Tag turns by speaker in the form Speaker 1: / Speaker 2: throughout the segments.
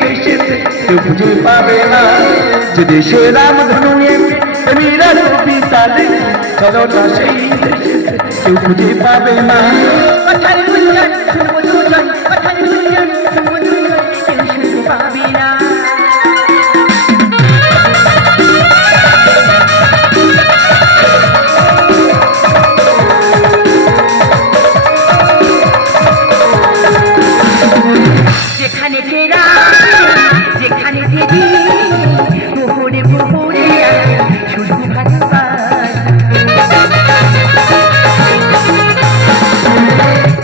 Speaker 1: দেশেতে কেউ খুঁজে পাবে না যে দেশে রামধনু মেয়েরা কবিতা লেখে চলো না সেই দেশে কেউ খুঁজে পাবে না
Speaker 2: যেখানে ফেরা যেখানে ফেরি পুহুরে পুকুরে শুধু ভালোবাস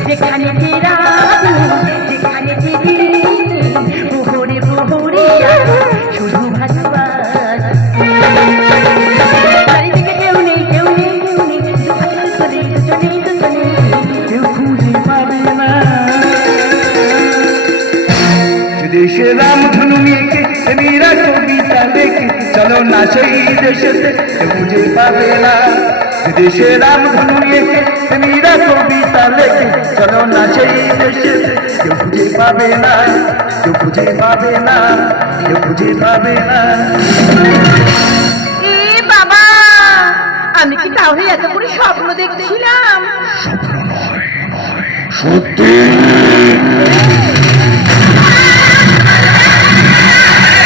Speaker 2: যেখানে ফেরা যেখানে ফেরি পুকুরে পুহুরে
Speaker 1: দেশে রামধনু মেয়েকে মেয়েরা কবিতা লেখে। চলো না সেই দেশেতে খুঁজে পাবে না। দেশে রামধনু মেয়েকে মেয়েরা কবিতা লেখে। চলো না সেই দেশেতে কেউ খুঁজে পাবে না। কেউ খুঁজে পাবে না কেউ খুঁজে পাবে না।
Speaker 2: বাবা আমি কি তাহলে এত করে স্বপ্ন দেখছিলাম
Speaker 1: সত্যি?